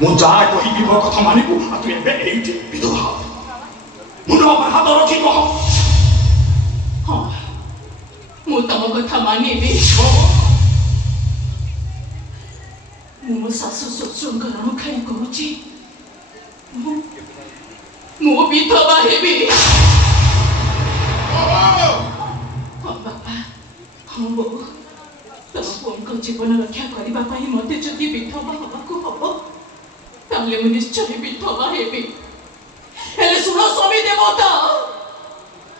ମୁଁ ଯାହା କହିବି ମୋ କଥା ମାନିବୁ ଆଉ ତୁ ଏବେ ଏଇଠି ବିଧବା ମୁଣ୍ଡ ଉପରେ ହାତ ରଖି କହ। ହଁ ମୁଁ ତମ କଥା ମାନିବି। ମୁଁ ମୋ ଶାଶୁ ଶ୍ୱଶୁରଙ୍କ ରଣଖାଇ କହୁଛି ମୁଁ ବିଧବା ହେବି। ହଁ ବାପା, ହଁ ବୋଉ, ତମ ପୁଅଙ୍କ ଜୀବନ ରକ୍ଷା କରିବା ପାଇଁ ମତେ ଯଦି ବିଧବା ହବାକୁ ହବ ତାହେଲେ ମୁଁ ନିଶ୍ଚୟ ବିଧବା ହେବି। ହେଲେ ଶୁଣ ସ୍ୱାମୀ ଦେବତା,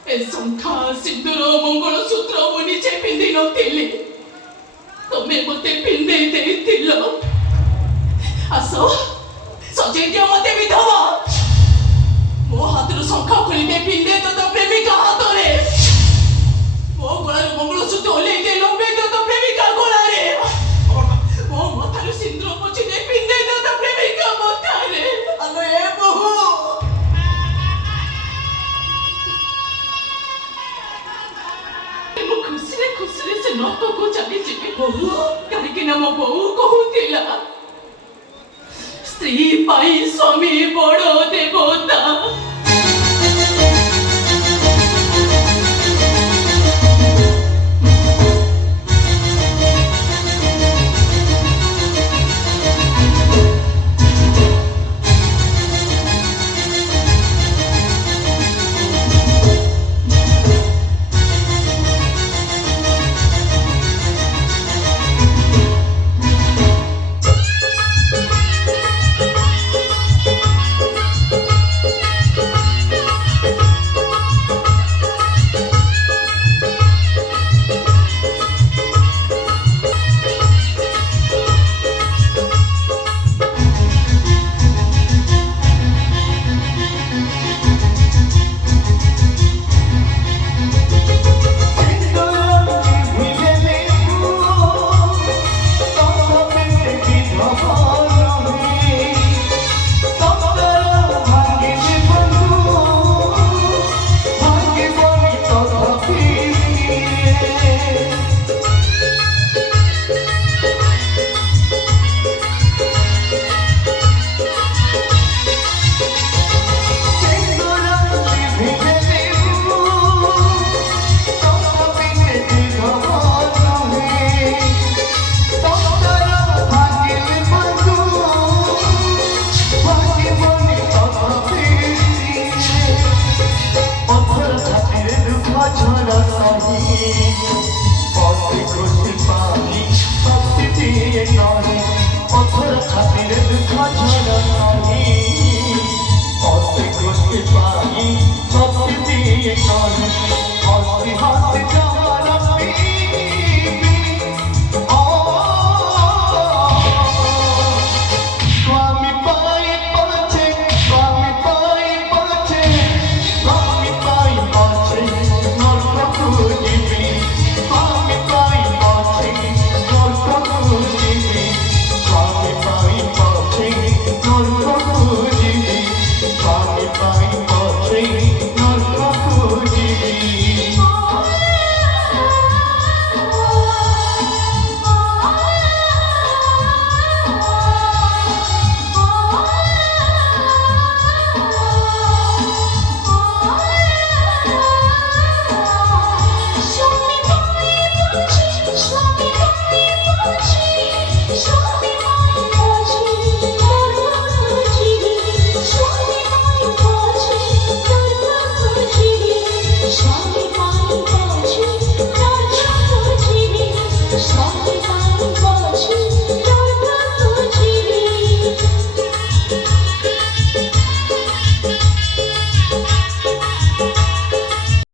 ଏ ଶଙ୍ଖା ସିନ୍ଦୁର ମଙ୍ଗଳସୂତ୍ର ମୁଁ ନିଜେ ପିନ୍ଧି ନଥିଲି, ତମେ ମତେ ପିନ୍ଧେଇ ଦେଇଥିଲ। ଆସ ସଜେଇ ଦିଅ ମତେ ବିଧବା। ମୋ ହାତରୁ ଶଙ୍ଖା ଖୋଲିଦେ ପିନ୍ଧେଇ ତ ପ୍ରେମିକା ହାତରେ। ମୋ ଗଳାରୁ ମଙ୍ଗଳସୂତ୍ର ଓହ୍ଲେଇ ଦେ ଲମ୍ବେଇ ତ ପ୍ରେମିକା ଗଳାରେ। ମୋ ମଥାରୁ ସିନ୍ଦୁର ପୋଛି ଦେ ପିନ୍ଧେଇ ତ ପ୍ରେମିକା ମଥାରେ। ଆଲୋ ଏ ବୋହୂ, ମୁଁ ଖୁସିରେ ଖୁସିରେ ସେ ନର୍କକୁ ଚାଲିଯିବି ବୋହୂ, କାହିଁକି ନା ମୋ ବୋହୂ କହୁଥିଲା ସ୍ତ୍ରୀ ପାଇଁ ସ୍ୱାମୀ ବଡ଼ ଦେବତା। Swami